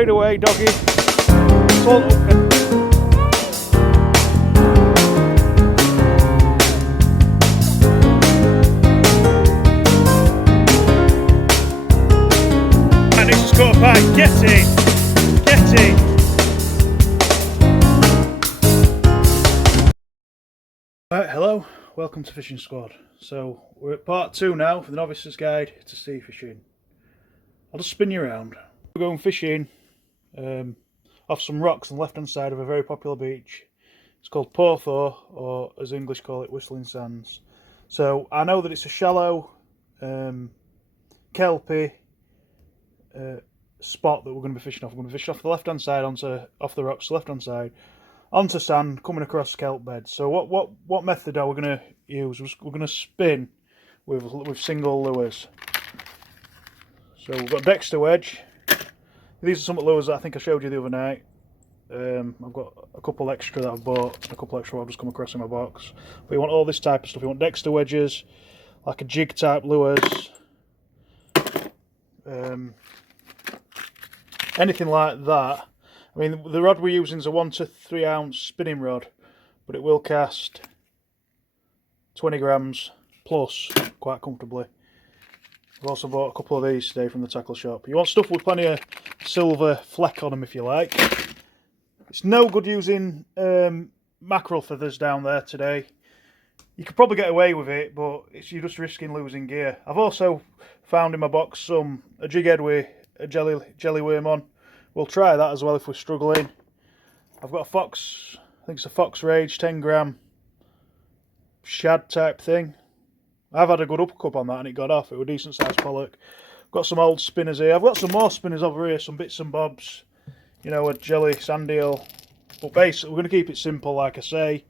Straight away, doggy. Salt up. And this is caught by Getty. Right, hello, welcome to Fishing Squad. So we're at part 2 now for the Novices Guide to Sea Fishing. I'll just spin you around. We're going fishing off some rocks on the left hand side of a very popular beach. It's called Porthaw, or as English call it, Whistling Sands. So I know that it's a shallow, kelpy spot that we're going to be fishing off. We're going to be fishing off the left hand side off the rocks, left hand side, onto sand, coming across kelp beds. So what method are we going to use? We're going to spin with single lures. So we've got Dexter wedge. These are some of the lures that I think I showed you the other night. I've got a couple extra that I've bought, and a couple extra I've just come across in my box. But you want all this type of stuff. You want Dexter wedges, like a jig type lures, anything like that. I mean, the rod we're using is a 1 to 3 ounce spinning rod, but it will cast 20 grams plus quite comfortably. I've also bought a couple of these today from the tackle shop. You want stuff with plenty of silver fleck on them if you like. It's no good using mackerel feathers down there today. You could probably get away with it, but you're just risking losing gear. I've also found in my box a jig head with a jelly worm on. We'll try that as well if we're struggling. I've got a Fox, I think it's a Fox Rage 10 gram shad type thing. I've had a good upcup on that and it got off. It was a decent sized pollock. Got some old spinners here. I've got some more spinners over here, some bits and bobs. You know, a jelly sand eel. But basically, we're going to keep it simple, like I say.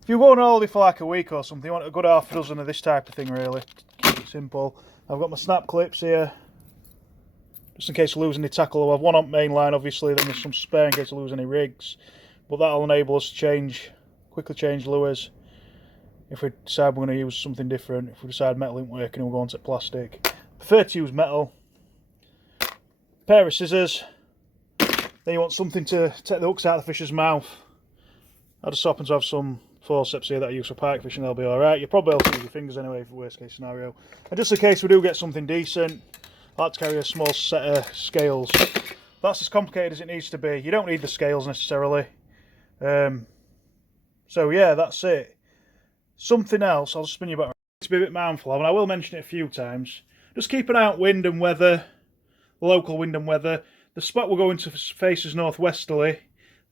If you go on holiday for like a week or something, you want a good half a dozen of this type of thing, really. Keep it simple. I've got my snap clips here, just in case we lose any tackle. I'll have one on main line, obviously, then there's some spare in case we lose any rigs. But that'll enable us to quickly change lures. If we decide we're going to use something different, if we decide metal isn't working, we'll go on to plastic. I prefer to use metal. Pair of scissors. Then you want something to take the hooks out of the fish's mouth. I just happen to have some forceps here that I use for pike fishing, they'll be alright. You'll probably able to use your fingers anyway for worst case scenario. And just in case we do get something decent, I like to carry a small set of scales. That's as complicated as it needs to be. You don't need the scales necessarily. So yeah, that's it. Something else I'll just spin you back to be a bit mindful of, and I will mention it a few times. Just keep an eye out wind and weather, the local wind and weather. The spot we're going to faces northwesterly.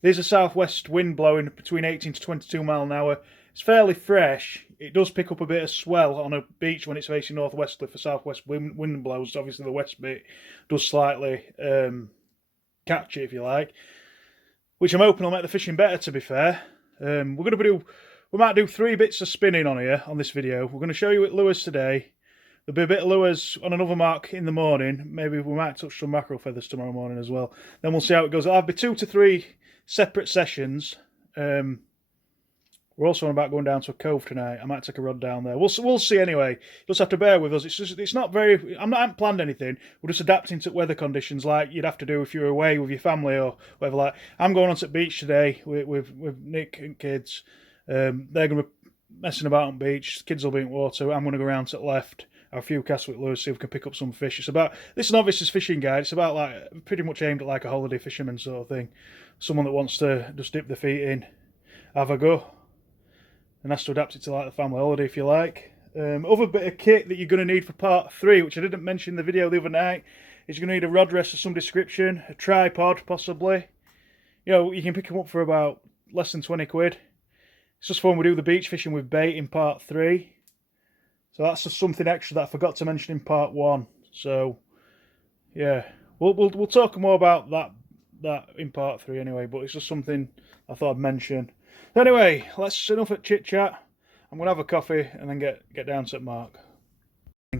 There's a southwest wind blowing between 18 to 22 mile an hour. It's fairly fresh. It does pick up a bit of swell on a beach when it's facing northwesterly for southwest wind blows. Obviously the west bit does slightly catch it, if you like, which I'm hoping will make the fishing better, to be fair. We might do 3 bits of spinning on here on this video. We're going to show you with lures today. There'll be a bit of lures on another mark in the morning. Maybe we might touch some mackerel feathers tomorrow morning as well. Then we'll see how it goes. It'll be 2 to 3 separate sessions. We're also about going down to a cove tonight. I might take a rod down there. We'll see anyway. You just have to bear with us. It's not very. I haven't planned anything. We're just adapting to weather conditions, like you'd have to do if you're away with your family or whatever. Like I'm going onto the beach today with Nick and kids. They're going to be messing about on the beach. Kids will be in water. I'm going to go around to the left, have a few casts with lures, see if we can pick up some fish. It's about this Novices fishing guide. It's about like pretty much aimed at like a holiday fisherman sort of thing. Someone that wants to just dip their feet in, have a go, and has to adapt it to like the family holiday if you like. Other bit of kit that you're going to need for part 3, which I didn't mention in the video the other night, is you're going to need a rod rest of some description, a tripod possibly. You know, you can pick them up for about less than 20 quid. It's just when we do the beach fishing with bait in part 3. So that's just something extra that I forgot to mention in part 1. So yeah, we'll talk more about that in part 3 anyway. But it's just something I thought I'd mention. Anyway, enough at chit chat. I'm gonna have a coffee and then get down to Mark.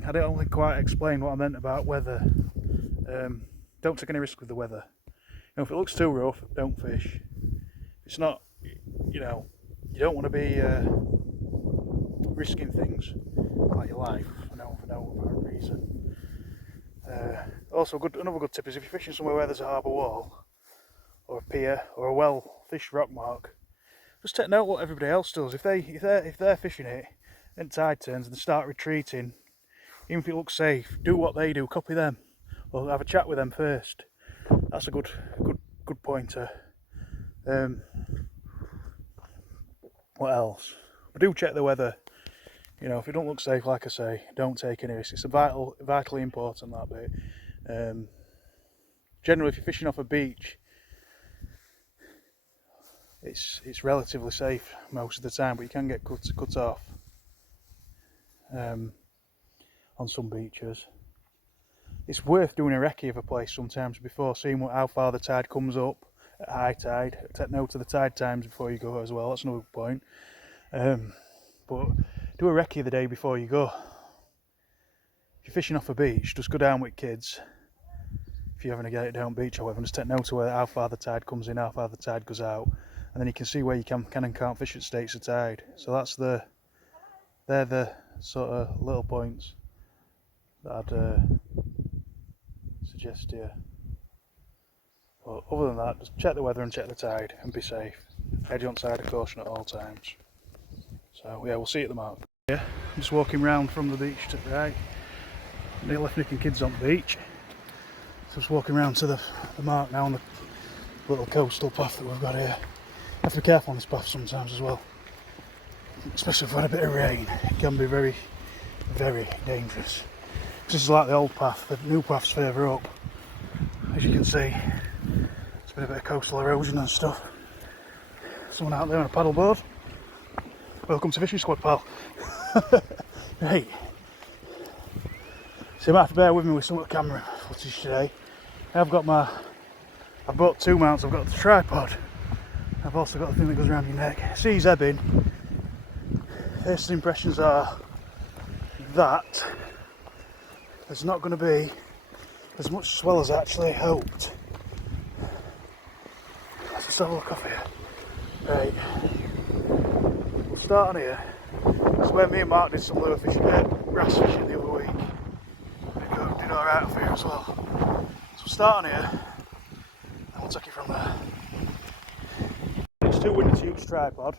I don't think quite explain what I meant about weather. Don't take any risk with the weather. You know, if it looks too rough, don't fish. It's not, you know. You don't want to be risking things like your life for no apparent reason. Also, another good tip is if you're fishing somewhere where there's a harbour wall, or a pier, or a well-fished rock mark, just take note what everybody else does. If they're fishing it, and tide turns and they start retreating, even if it looks safe, do what they do, copy them, or have a chat with them first. That's a good pointer. What else? But do check the weather. You know, if it don't look safe, like I say, don't take any risks. It's vitally important, that bit. Generally, if you're fishing off a beach, it's relatively safe most of the time, but you can get cut off on some beaches. It's worth doing a recce of a place sometimes before, seeing how far the tide comes up at high tide. Take note of the tide times before you go as well. That's another point. But do a recce the day before you go. If you're fishing off a beach, just go down with kids. If you're having a get it down beach, however, just take note of how far the tide comes in, how far the tide goes out, and then you can see where you can and can't fish at states of tide. So they're the sort of little points that I'd suggest to you. But other than that, just check the weather and check the tide and be safe. Head on side of caution at all times. So yeah, we'll see you at the mark. Yeah, I'm just walking round from the beach to the right. They left Nick and kids on the beach. So just walking round to the mark now on the little coastal path that we've got here. You have to be careful on this path sometimes as well. Especially if we've had a bit of rain. It can be very, very dangerous. This is like the old path, the new path's further up. As you can see, it's been a bit of coastal erosion and stuff. Someone out there on a paddleboard. Welcome to Fishing Squad, pal. Right. So you might have to bear with me with some of the camera footage today. I've brought two mounts. I've got the tripod. I've also got the thing that goes around your neck. Sea's ebbing. First impressions are that there's not going to be as much swell as I actually hoped. Let's just have a look off here. Right. We'll start on here. This is where me and Mark did some lure fishing, grass fishing the other week. Did alright off here as well. So we'll start on here and we'll take it from there. It's too windy to use tripod.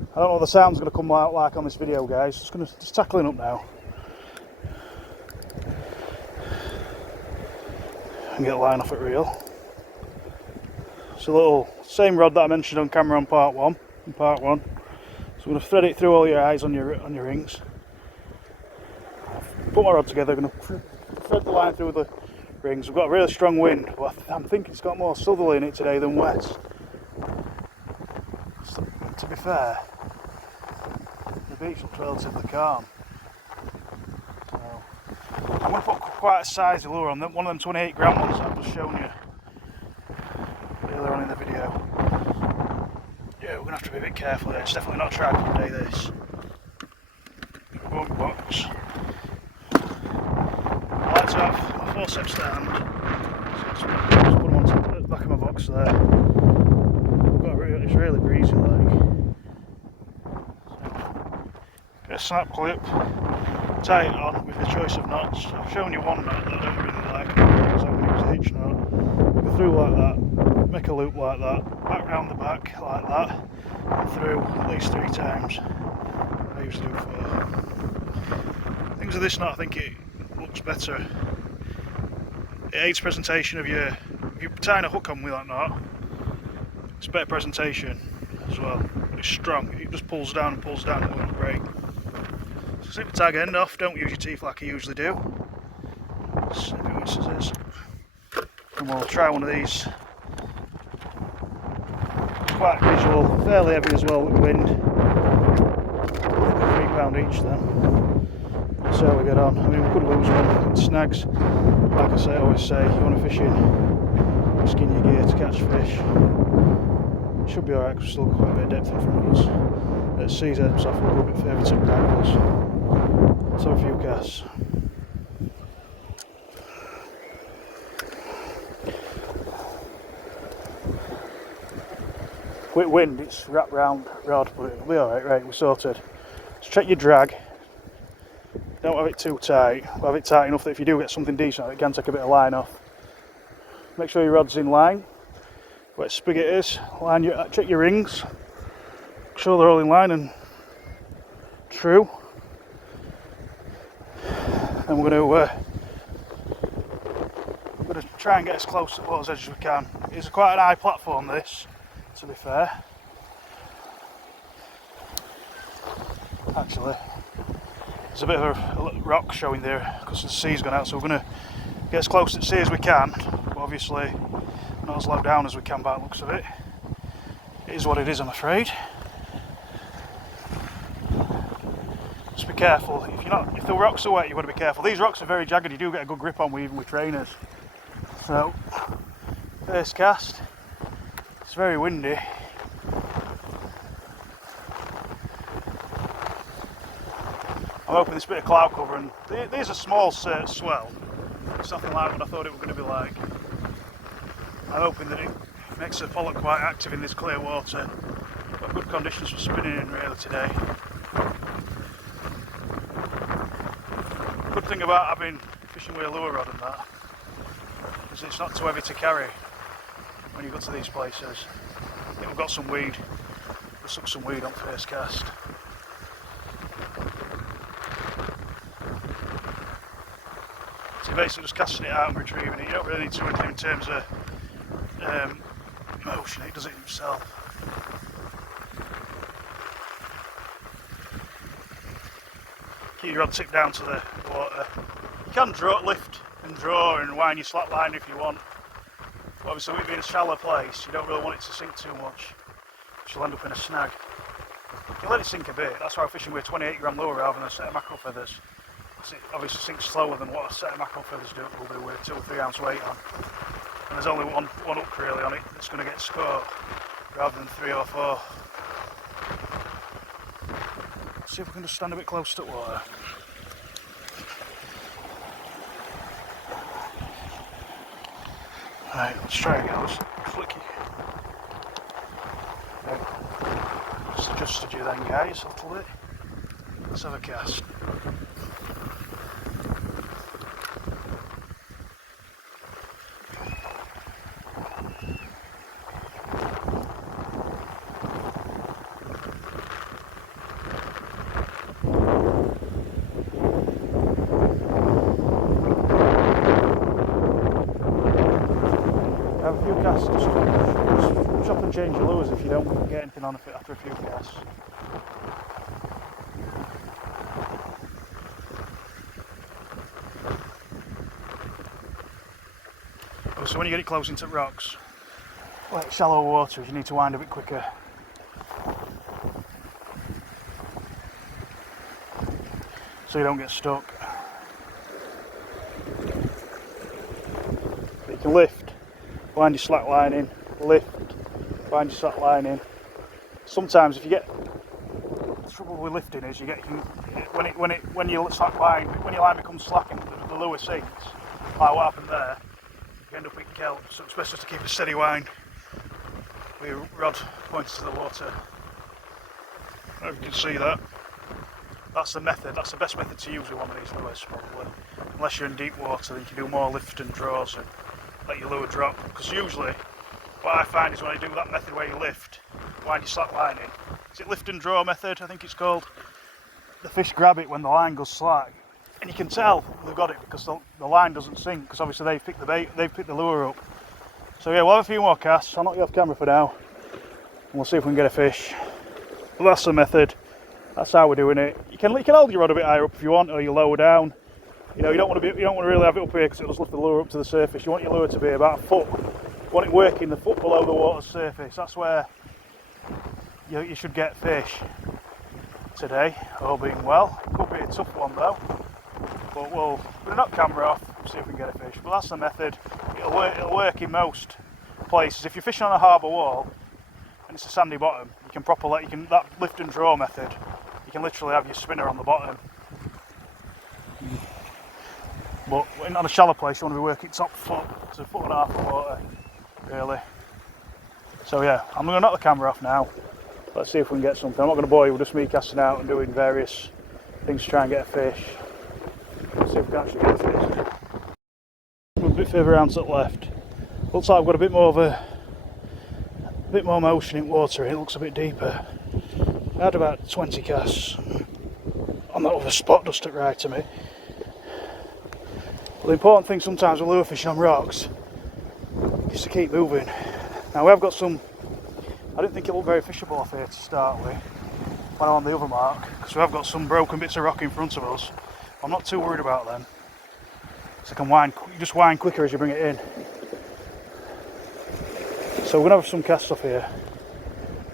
I don't know what the sound's going to come out like on this video, guys. Just tackling up now. And get a line off it reel. It's a little same rod that I mentioned on camera on part one. So I'm going to thread it through all your eyes on your rings. Put my rod together. I'm going to thread the line through the rings. We've got a really strong wind, but I'm thinking it's got more southerly in it today than west. So, to be fair, the beach looks relatively calm. So, I'm going to put quite a sized lure on them, one of them 28 gram ones that I've just shown you earlier on in the video. Yeah, we're going to have to be a bit careful here. It's definitely not a tripod day, this. One box. I like to have a forceps stand, so just put them on the back of my box there. It's really breezy like. So, get a snap clip, tie it on with the choice of knots. I've shown you one knot that I don't really like, because I'm going to use a hitch knot. Go through like that, make a loop like that, back round the back like that, and through at least 3 times. I usually do 4. Things of this knot, I think it looks better. It aids presentation of your. If you're tying a hook on with that knot, it's better presentation as well. But it's strong. It just pulls down and pulls down and won't break. So snip the tag end off. Don't use your teeth like I usually do. Snip it with scissors. And we'll try one of these. Quite visual, fairly heavy as well with wind. £3 each then. So how we get on. I mean, we could lose one. It snags. Like I always say, you want to fish in, skin your gear to catch fish. It should be alright because we've still got quite a bit of depth in front of us. At sea's heads off, we'll go a bit further to the angles. Let's have a few casts. With wind, it's wrapped round rod, but it'll be alright. Right, we're sorted. Just check your drag. Don't have it too tight, have it tight enough that if you do get something decent, it can take a bit of line off. Make sure your rod's in line, where the spigot is, check your rings, make sure they're all in line and true. And we're going to try and get as close to the water's edge as we can. It's quite an high platform, this, to be fair. Actually, there's a bit of a rock showing there because the sea's gone out, so we're going to get as close to the sea as we can, but obviously not as low down as we can by the looks of it. It is what it is, I'm afraid. Just be careful. If the rocks are wet, you've got to be careful. These rocks are very jagged, you do get a good grip on even with trainers. So, first cast, it's very windy. I'm hoping this bit of cloud cover, and there's a small swell. It's nothing like what I thought it was going to be like. I'm hoping that it makes the pollock quite active in this clear water. Got good conditions for spinning in really today. Good thing about having fishing with a lure rod and that is it's not too heavy to carry when you go to these places. I think we've got some weed. We'll suck some weed on first cast. So you're basically just casting it out and retrieving it. You don't really need to do anything in terms of motion, it does it himself. Keep your rod tipped down to the water. You can lift and draw and wind your slack line if you want. But obviously with it being a shallow place, you don't really want it to sink too much. You'll end up in a snag. You let it sink a bit, that's why I'm fishing with a 28 gram lure rather than a set of mackerel feathers. It obviously sinks slower than what a set of mackerel feathers will do with a 2 or 3 ounce weight on. And there's only one hook really on it that's going to get scored rather than 3 or 4. Let's see if we can just stand a bit close to the water. Right, let's try again. Let's flicky. Right. Just adjusted you then, guys, a little bit. Let's have a cast. Have a few casts, just chop and change your lures if you don't get anything on after a few casts. So when you get it close into rocks, like shallow waters, you need to wind a bit quicker. So you don't get stuck. But you can lift, wind your slack line in, lift, wind your slack line in. Sometimes if you get, the trouble with lifting is when your line becomes slack and the lure sinks, like what happened there, you end up in kelp. So it's best just to keep a steady wind with your rod pointed to the water. I don't know if you can see that. That's the method, that's the best method to use with one of these lures probably. Unless you're in deep water, then you can do more lift and draws and let your lure drop. Because usually, what I find is when I do that method where you lift, wind your slack line in, is it lift and draw method, I think it's called? The fish grab it when the line goes slack. And you can tell they've got it because the line doesn't sink, because obviously they've picked the bait, they've picked the lure up. So yeah, we'll have a few more casts. I'll knock you off camera for now, and we'll see if we can get a fish. But that's the method. That's how we're doing it. You can hold your rod a bit higher up if you want, or you lower down. You know, you don't want to really have it up here because it'll just lift the lure up to the surface. You want your lure to be about a foot. You want it working the foot below the water's surface. That's where you should get fish today, all being well. Could be a tough one though, but we'll knock camera off and see if we can get a fish. But that's the method. It'll work in most places. If you're fishing on a harbour wall and it's a sandy bottom, that lift and draw method, you can literally have your spinner on the bottom. But on a shallow place, you want to be working top foot to a foot and a half of water, really. So yeah, I'm going to knock the camera off now. Let's see if we can get something. I'm not going to bore you with just me casting out and doing various things to try and get a fish. see if we can actually get a fish. A bit further around to the left. Looks like I've got a bit more motion in water. It looks a bit deeper. I had about 20 casts on that other spot just at right to me. But the important thing sometimes with lure fishing on rocks is to keep moving. Now we have got some, I didn't think it looked very fishable off here to start with when I'm on the other mark, because we have got some broken bits of rock in front of us. I'm not too worried about them. So you just wind quicker as you bring it in. So we're going to have some casts off here.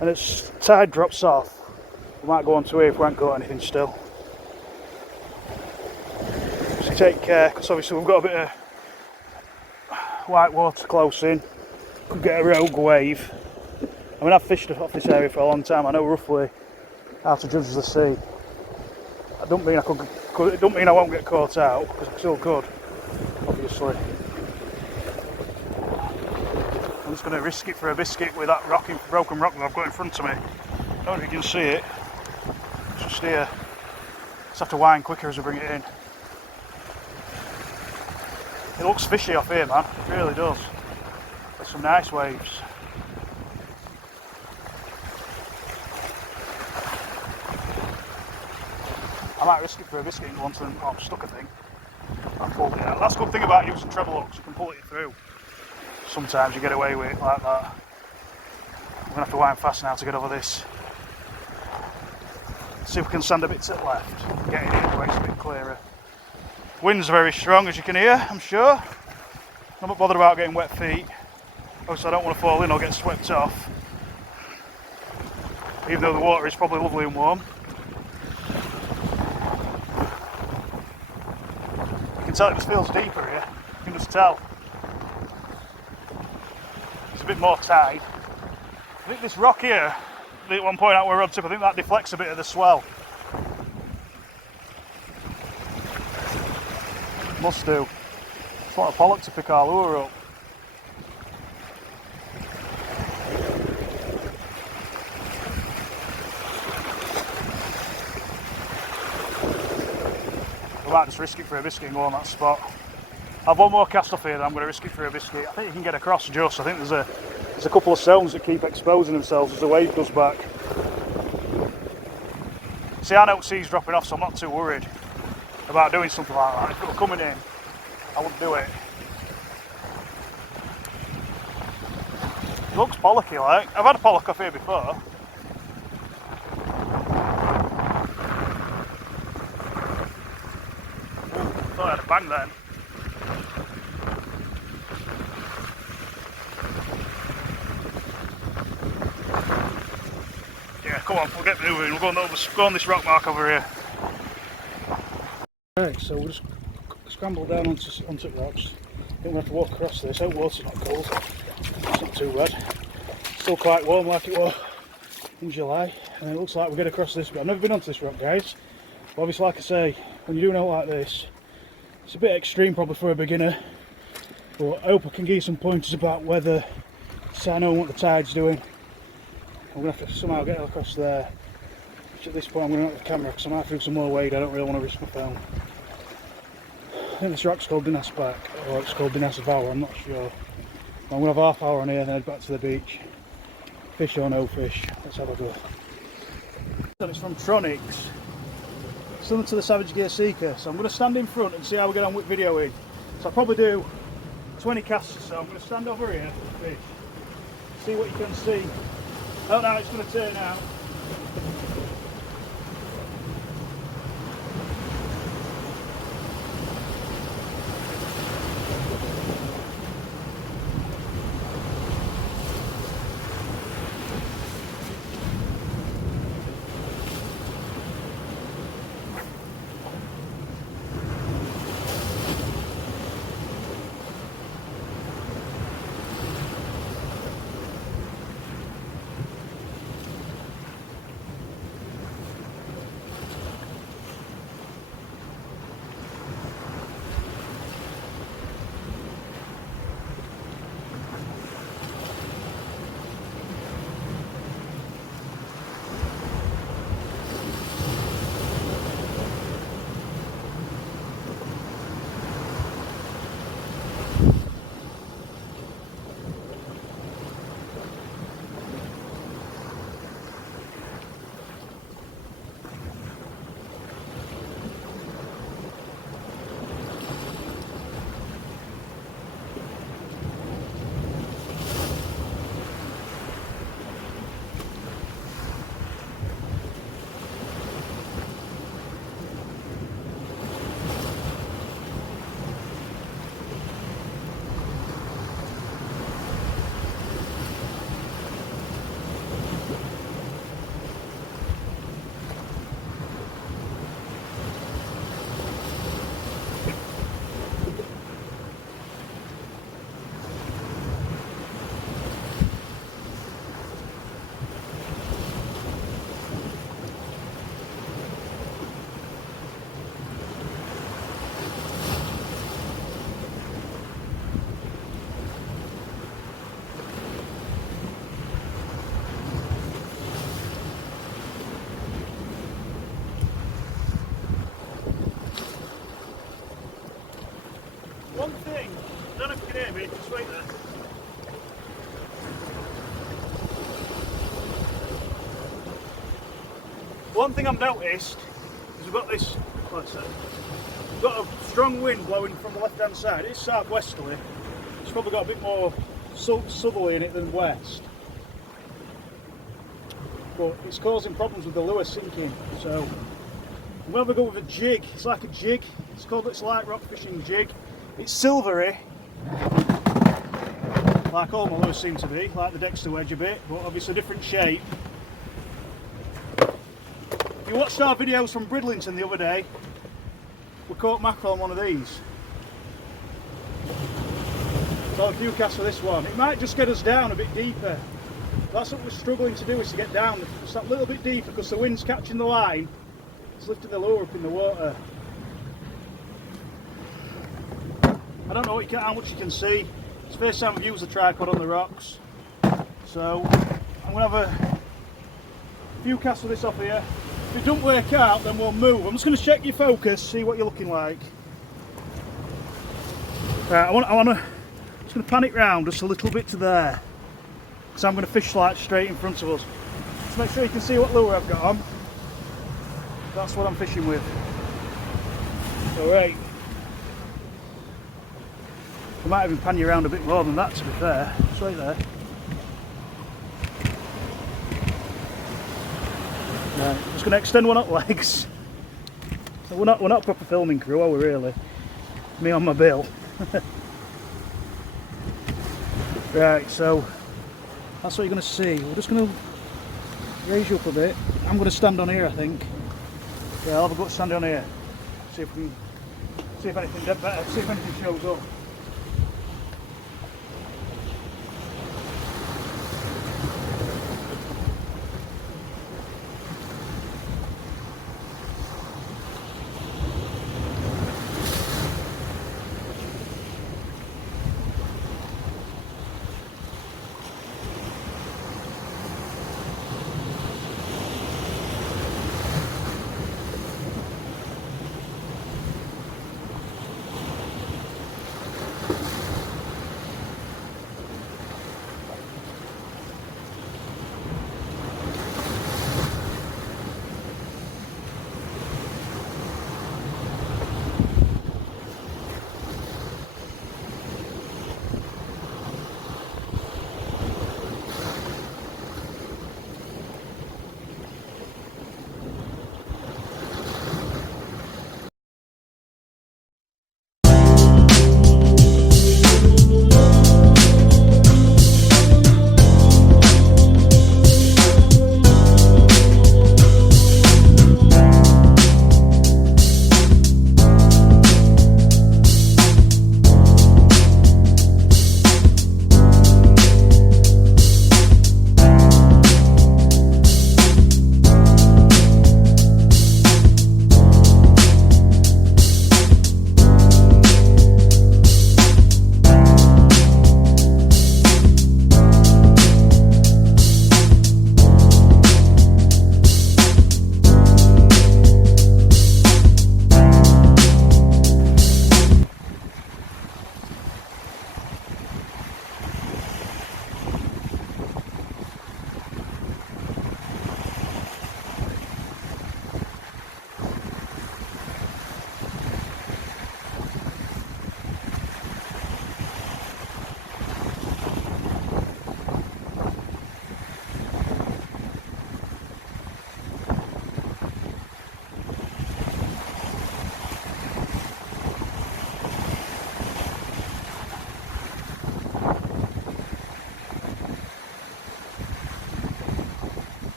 And as tide drops off, we might go on to here if we haven't got anything still. So take care, because obviously we've got a bit of white water close in. Could get a rogue wave. I mean, I've fished off this area for a long time. I know roughly how to judge the sea. It don't mean I won't get caught out, because I still could, obviously. I'm just going to risk it for a biscuit with that broken rock that I've got in front of me. I don't know if you can see it. It's just here. Just have to wind quicker as we bring it in. It looks fishy off here, man. It really does. There's some nice waves. I might risk it for a biscuit and go onto them. Oh, I'm stuck, I think. I pulled it out. That's a good thing about using treble hooks. You can pull it through. Sometimes you get away with it like that. I'm going to have to wind fast now to get over this. See if we can stand a bit to the left. Get in here where it's a bit clearer. Wind's very strong, as you can hear, I'm sure. I'm not bothered about getting wet feet. Obviously I don't want to fall in or get swept off. Even though the water is probably lovely and warm. You can tell it just feels deeper here. You can just tell. It's a bit more tide. I think this rock here, at one point out where rod tip, I think that deflects a bit of the swell. Must do. Just want a pollock to pick our lure up. We might just risk it for a biscuit and go on that spot. I've one more cast off here that I'm going to risk it for a biscuit. I think you can get across just. I think there's a couple of stones that keep exposing themselves as the wave goes back. See, I know sea's dropping off, so I'm not too worried about doing something like that. If it were coming in, I wouldn't do it. It looks pollocky like. I've had a pollock off here before. Thought I had a bang then. Yeah, come on, we'll get moving. We'll go on this rock mark over here. Right, so we'll just scramble down onto rocks. I think we'll have to walk across this. I hope water's not cold. It's not too bad. Still quite warm like it was in July. And it looks like we'll get across this bit. I've never been onto this rock, guys. But obviously, like I say, when you're doing it like this, it's a bit extreme probably for a beginner. But I hope I can give you some pointers about whether, so I know what the tide's doing. I'm going to have to somehow get across there. Which at this point I'm going to have the camera because I might do some more wade. I don't really want to risk my phone. I think this rock's called Dinas Back, or it's called Dinas Bower, I'm not sure. I'm going to have half hour on here and then head back to the beach. Fish or no fish, let's have a go. And it's from Tronics, similar to the Savage Gear Seeker, so I'm going to stand in front and see how we get on with videoing. So I'll probably do 20 casts or so. I'm going to stand over here for the fish, see what you can see. I don't know how it's going to turn out. One thing I've noticed is we've got this, like I said, we've got a strong wind blowing from the left hand side. It's southwesterly. It's probably got a bit more southerly in it than west. But it's causing problems with the lure sinking. So I'm going to go with a jig. It's like a jig. It's light rock fishing jig. It's silvery, like all my lures seem to be, like the Dexter wedge a bit, but obviously different shape. If you watched our videos from Bridlington the other day, we caught mackerel on one of these. So a few casts for this one. It might just get us down a bit deeper. That's what we're struggling to do, is to get down just that little bit deeper, because the wind's catching the line. It's lifting the lure up in the water. I don't know how much you can see. It's the first time I've used the tripod on the rocks. So I'm going to have a few casts of this off here. If it doesn't work out, then we'll move. I'm just going to check your focus, see what you're looking like. Right, I'm just going to pan it round just a little bit to there, because I'm going to fish like straight in front of us. Just make sure you can see what lure I've got on. That's what I'm fishing with. Alright. I might even pan you around a bit more than that, to be fair. It's right there. Right, I'm just going to extend one up legs. So we're not a proper filming crew, are we really? Me on my bill. Right, so that's what you're going to see. We're just going to raise you up a bit. I'm going to stand on here, I think. Yeah, I'll have a good stand on here. See if anything gets better. See if anything shows up.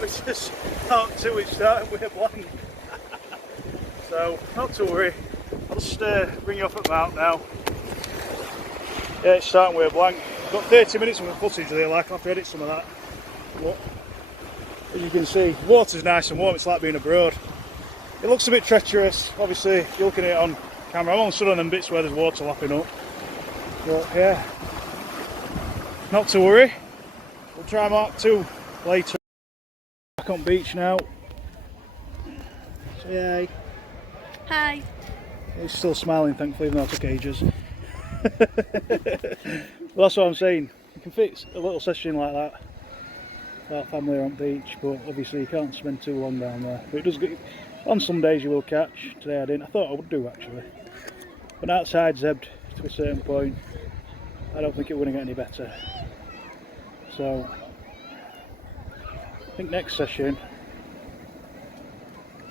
Novices part 2 is starting with a blank. So, not to worry. I'll just bring you off at Mount now. Yeah, it's starting with a blank. Got 30 minutes of the footage there, like I'll have to edit some of that. But, as you can see, water's nice and warm, it's like being abroad. It looks a bit treacherous, obviously, if you're looking at it on camera. I'm only stood on them bits where there's water lapping up. But yeah, not to worry. We'll try Mark 2 later. Back on beach now. Say hi. Hi. He's still smiling, thankfully, even though it took ages. Well, that's what I'm saying. You can fit a little session like that with our family on beach, but obviously you can't spend too long down there. But it does get, on some days you will catch. Today I didn't. I thought I would do actually. But outside's ebbed to a certain point. I don't think it would get any better. So I think next session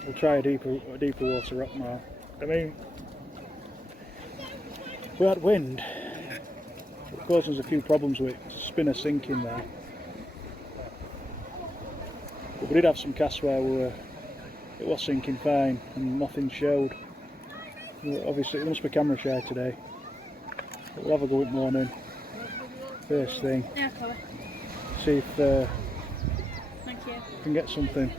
we'll try a deeper water rock now. I mean, we had wind. Of course, there's a few problems with spinner sinking there. But we did have some casts where it was sinking fine and nothing showed. Obviously, it must be camera shy today. But we'll have a go at morning. First thing. Yeah, Chloe. See if Thank you. we can get something.